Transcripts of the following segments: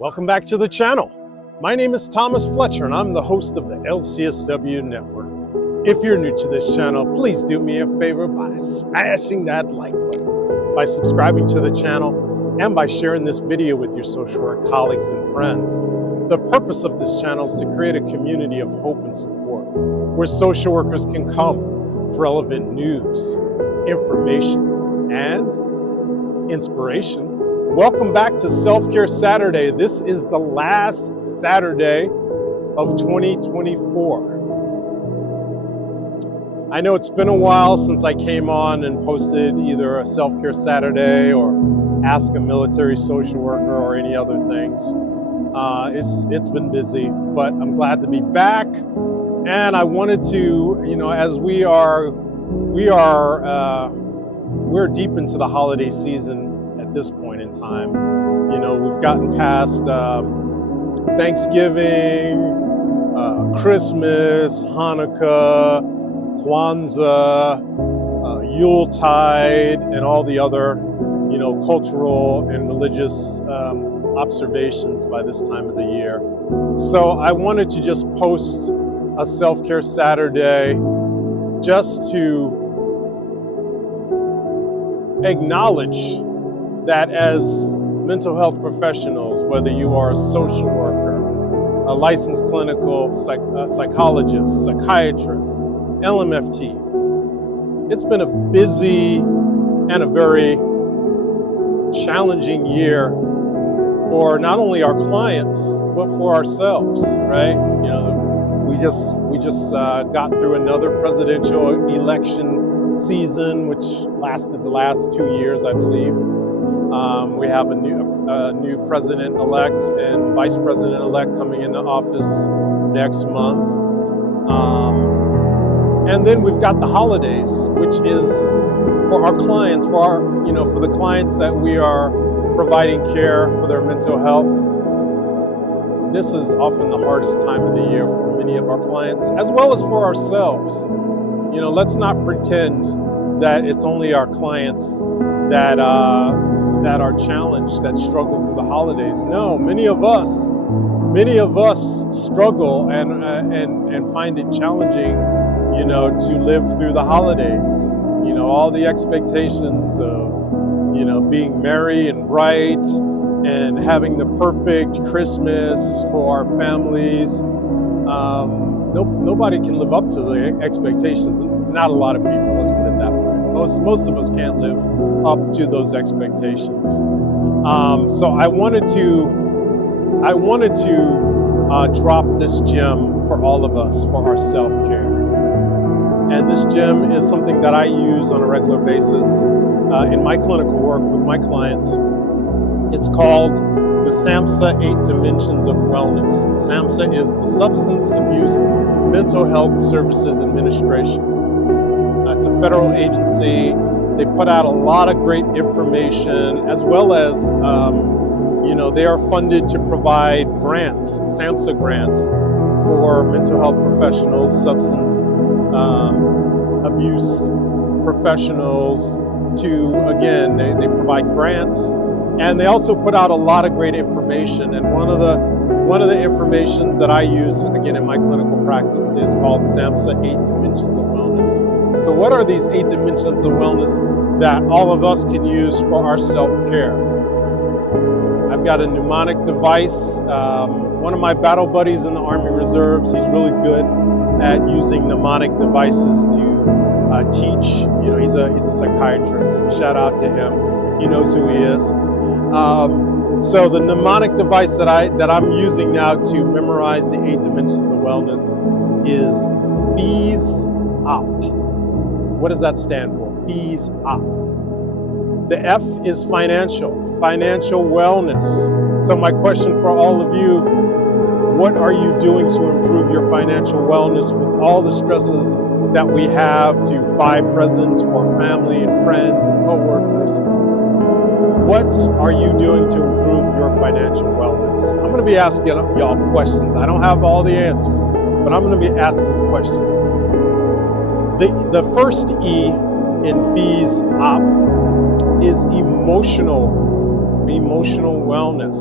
Welcome back to the channel. My name is Thomas Fletcher and I'm the host of the LCSW network. If you're new to this channel, please do me a favor by smashing that like button, by subscribing to the channel, and by sharing this video with your social work colleagues and friends. The purpose of this channel is to create a community of hope and support where social workers can come for relevant news, information, and inspiration. Welcome back to Self-Care Saturday. This is the last Saturday of 2024. I know it's been a while since I came on and posted either a Self-Care Saturday or Ask a Military Social Worker or any other things. It's been busy, but I'm glad to be back. And I wanted to, as we're deep into the holiday season at this point in time. We've gotten past Thanksgiving, Christmas, Hanukkah, Kwanzaa, Yuletide, and all the other, cultural and religious observations by this time of the year. So I wanted to just post a Self-Care Saturday just to acknowledge that as mental health professionals, whether you are a social worker, a licensed clinical psychologist, psychiatrist, LMFT, it's been a busy and a very challenging year for not only our clients, but for ourselves, right? We just got through another presidential election season, which lasted the last 2 years, I believe. We have a new president-elect and vice president-elect coming into office next month. And then we've got the holidays, which is for our clients, for the clients that we are providing care for their mental health. This is often the hardest time of the year for many of our clients, as well as for ourselves. Let's not pretend that it's only our clients that are challenged, that struggle through the holidays. No, many of us struggle and find it challenging, to live through the holidays. All the expectations of, being merry and bright and having the perfect Christmas for our families. Nobody can live up to the expectations. Not a lot of people, let's put it that way. Most of us can't live up to those expectations. So I wanted to drop this gem for all of us, for our self-care. And this gem is something that I use on a regular basis in my clinical work with my clients. It's called the SAMHSA 8 Dimensions of Wellness. SAMHSA is the Substance Abuse Mental Health Services Administration. It's a federal agency. They put out a lot of great information, as well as, they are funded to provide grants, SAMHSA grants, for mental health professionals, substance abuse professionals again, they provide grants, and they also put out a lot of great information. And one of the informations that I use, again, in my clinical practice is called SAMHSA 8 Dimensions of Wellness. So what are these 8 dimensions of wellness that all of us can use for our self-care? I've got a mnemonic device. One of my battle buddies in the Army Reserves, he's really good at using mnemonic devices to teach. He's a psychiatrist. Shout out to him. He knows who he is. So the mnemonic device that I'm using now to memorize the 8 dimensions of wellness is FEES UP. What does that stand for? FEES UP. The F is financial wellness. So my question for all of you, what are you doing to improve your financial wellness with all the stresses that we have to buy presents for family and friends and coworkers? What are you doing to improve your financial wellness? I'm going to be asking y'all questions. I don't have all the answers, but I'm going to be asking questions. The first E in FEES UP is emotional wellness.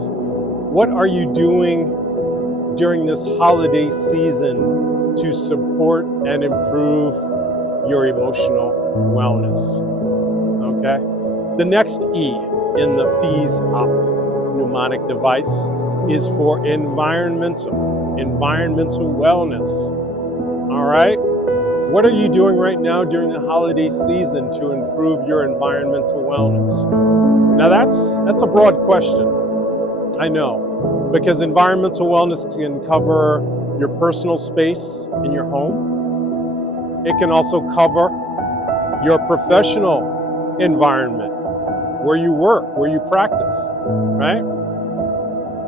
What are you doing during this holiday season to support and improve your emotional wellness? Okay. The next E in the FEES Up mnemonic device is for environmental wellness. All right. What are you doing right now during the holiday season to improve your environmental wellness? Now that's a broad question. I know, because environmental wellness can cover your personal space in your home. It can also cover your professional environment, where you work, where you practice, right?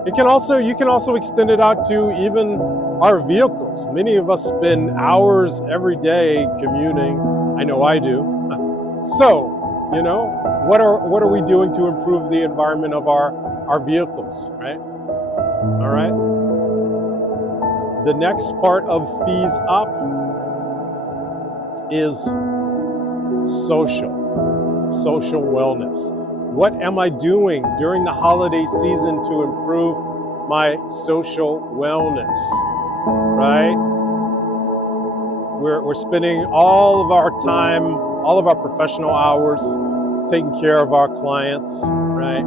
You can also extend it out to even our vehicles. Many of us spend hours every day commuting. I know I do. So, what are we doing to improve the environment of our vehicles, right? All right. The next part of FEES Up is social wellness. What am I doing during the holiday season to improve my social wellness, right? We're spending all of our time, all of our professional hours taking care of our clients, right?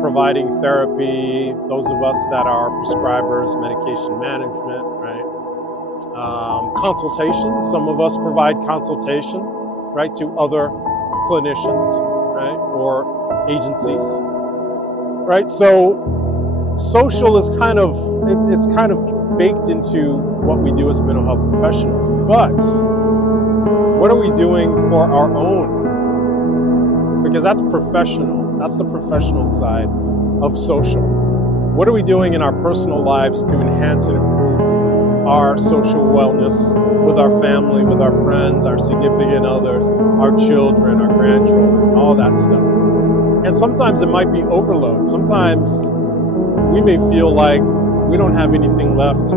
Providing therapy, those of us that are prescribers, medication management, right? Consultation, some of us provide consultation, right, to other clinicians, right, or agencies, right? So social is it's kind of baked into what we do as mental health professionals. But what are we doing for our own? Because that's professional. That's the professional side of social. What are we doing in our personal lives to enhance and improve our social wellness with our family, with our friends, our significant others, our children, our grandchildren, all that stuff? And sometimes it might be overload. Sometimes we may feel like we don't have anything left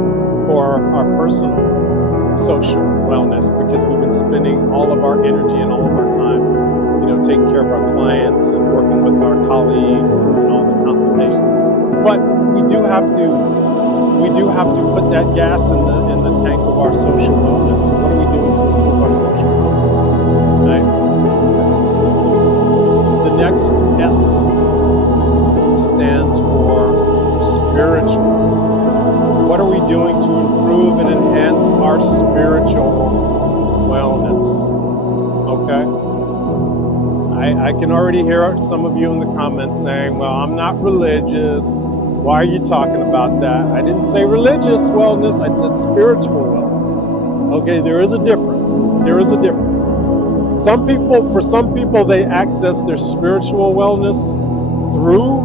for our personal social wellness because we've been spending all of our energy and all of our time, taking care of our clients and working with our colleagues and all the consultations. But we do have to put that gas in the tank of our social wellness. So what are we doing to improve our social wellness? Right? The next S stands for spiritual. What are we doing to improve and enhance our spiritual wellness? Okay. I can already hear some of you in the comments saying, well, I'm not religious. Why are you talking about that? I didn't say religious wellness. I said spiritual wellness. Okay, there is a difference. There is a difference. For some people, they access their spiritual wellness through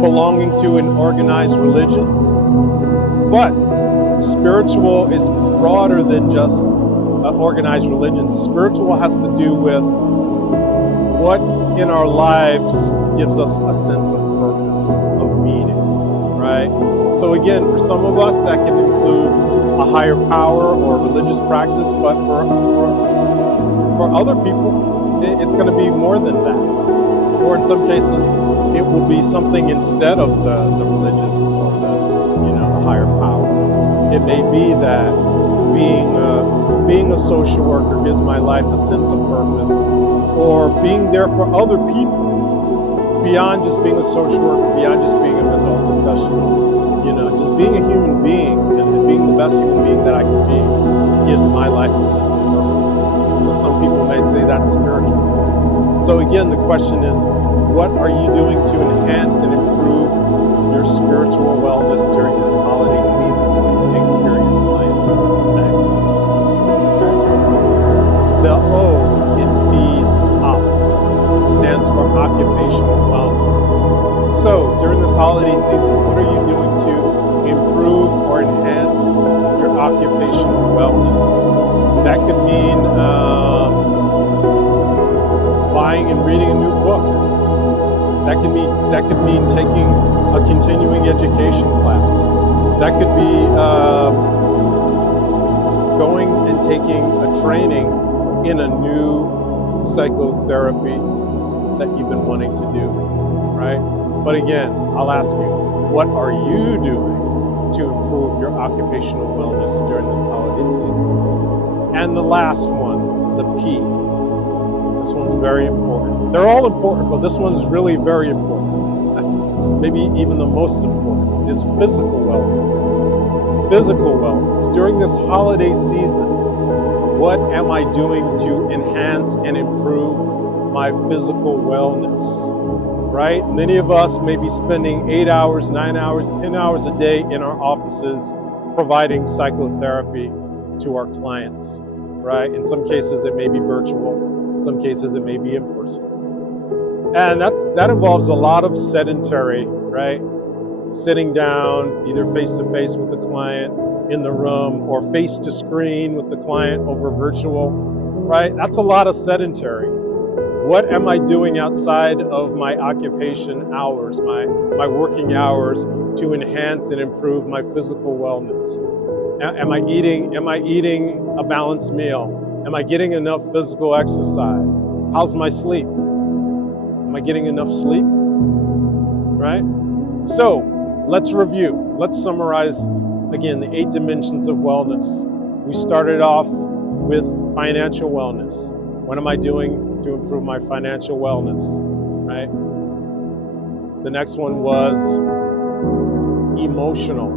belonging to an organized religion. But spiritual is broader than just organized religion. Spiritual has to do with what in our lives gives us a sense of purpose, of meaning, right? So again, for some of us, that can include a higher power or religious practice, but for other people, it's going to be more than that. Or in some cases, it will be something instead of the religious or the higher power. It may be that being a social worker gives my life a sense of purpose, or being there for other people beyond just being a social worker, beyond just being a mental health professional, just being a human being and being the best human being that I can be gives my life a sense of purpose. So some people may say that's spiritual purpose. So again, the question is, what are you doing to enhance and improve your spiritual wellness during this holiday season when you're taking care of your clients? Okay. The O in FEES Up stands for occupational wellness. So during this holiday season, what are you doing to improve or enhance your occupational wellness? That could mean buying and reading a new book. That could mean taking a continuing education class. That could be going and taking a training in a new psychotherapy that you've been wanting to do, right? But again, I'll ask you, What are you doing to improve your occupational wellness during this holiday season? And the last one, the P. This one's very important. They're all important, but this one's really very important. Maybe even the most important is physical wellness. Physical wellness. During this holiday season, what am I doing to enhance and improve my physical wellness? Right? Many of us may be spending 8 hours, 9 hours, 10 hours a day in our offices providing psychotherapy to our clients, right? In some cases, it may be virtual. In some cases, it may be in person. And that involves a lot of sedentary, right? Sitting down, either face-to-face with the client in the room or face-to-screen with the client over virtual, right? That's a lot of sedentary. What am I doing outside of my occupation hours, my working hours, to enhance and improve my physical wellness? Am I eating a balanced meal? Am I getting enough physical exercise? How's my sleep? Am I getting enough sleep? Right? So let's review. Let's summarize again the 8 dimensions of wellness. We started off with financial wellness. What am I doing to improve my financial wellness? Right? The next one was emotional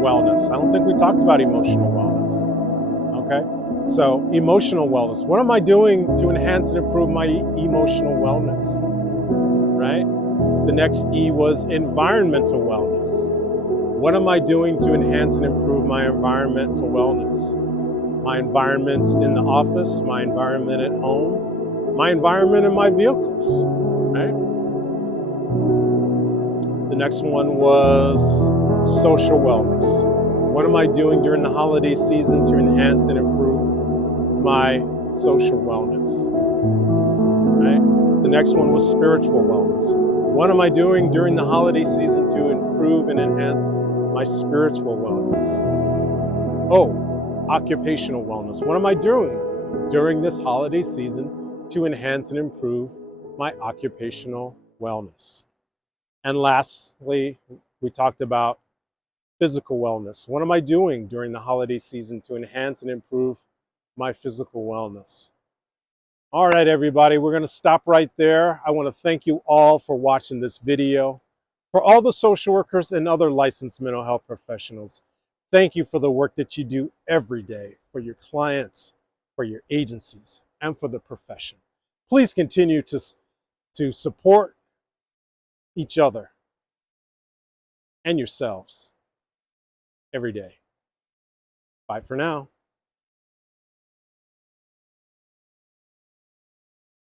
wellness. I don't think we talked about emotional wellness. Okay? So, emotional wellness. What am I doing to enhance and improve my emotional wellness? Right? The next E was environmental wellness. What am I doing to enhance and improve my environmental wellness? My environment in the office, my environment at home, my environment in my vehicles, right? The next one was social wellness. What am I doing during the holiday season to enhance and improve my social wellness, right? The next one was spiritual wellness. What am I doing during the holiday season to improve and enhance my spiritual wellness? Oh, occupational wellness. What am I doing during this holiday season to enhance and improve my occupational wellness? And lastly, we talked about physical wellness. What am I doing during the holiday season to enhance and improve my physical wellness? All right, everybody, we're going to stop right there. I want to thank you all for watching this video. For all the social workers and other licensed mental health professionals, thank you for the work that you do every day for your clients, for your agencies, and for the profession. Please continue to support each other and yourselves every day. Bye for now.